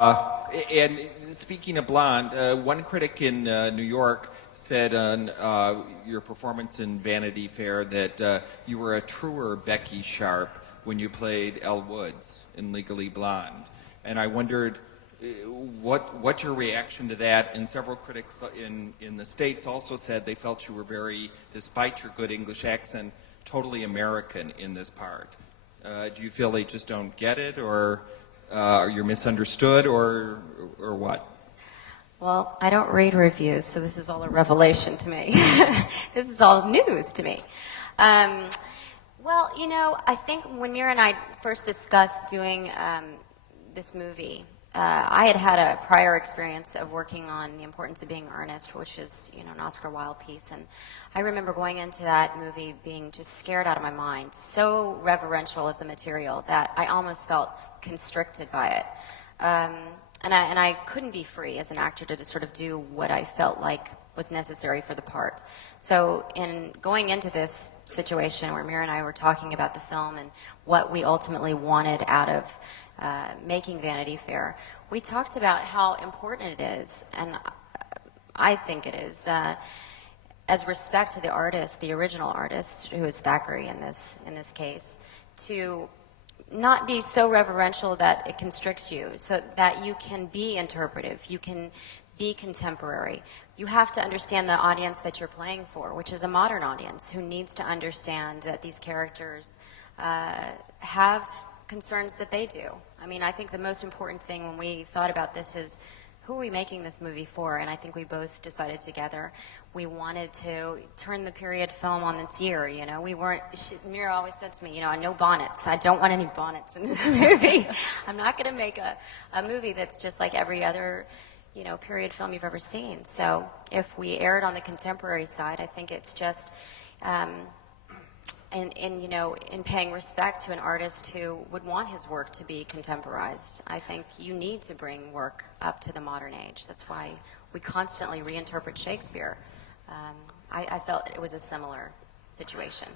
And speaking of Blonde, one critic in New York said on your performance in Vanity Fair that you were a truer Becky Sharp when you played Elle Woods in Legally Blonde. And I wondered what's your reaction to that? And several critics in the States also said they felt you were very, despite your good English accent, totally American in this part. Do you feel they just don't get it, or you're misunderstood, or what? Well, I don't read reviews, so this is all a revelation to me. This is all news to me. Well, you know, I think when Mira and I first discussed doing this movie, I had a prior experience of working on The Importance of Being Earnest, which is, you know, an Oscar Wilde piece, and I remember going into that movie being just scared out of my mind, so reverential of the material that I almost felt constricted by it. And I couldn't be free as an actor to just sort of do what I felt like was necessary for the part. So in going into this situation where Mira and I were talking about the film and what we ultimately wanted out of making Vanity Fair, we talked about how important it is, and I think it is, as respect to the artist, the original artist, who is Thackeray in this case, to not be so reverential that it constricts you, so that you can be interpretive, you can be contemporary. You have to understand the audience that you're playing for, which is a modern audience who needs to understand that these characters have concerns that they do. I mean, I think the most important thing when we thought about this is, who are we making this movie for? And I think we both decided together we wanted to turn the period film on its ear. You know, we weren't. Mira always said to me, you know, no bonnets. I don't want any bonnets in this movie. I'm not going to make a movie that's just like every other, you know, period film you've ever seen. So if we aired on the contemporary side, I think it's just. And you know, in paying respect to an artist who would want his work to be contemporized, I think you need to bring work up to the modern age. That's why we constantly reinterpret Shakespeare. I felt it was a similar situation.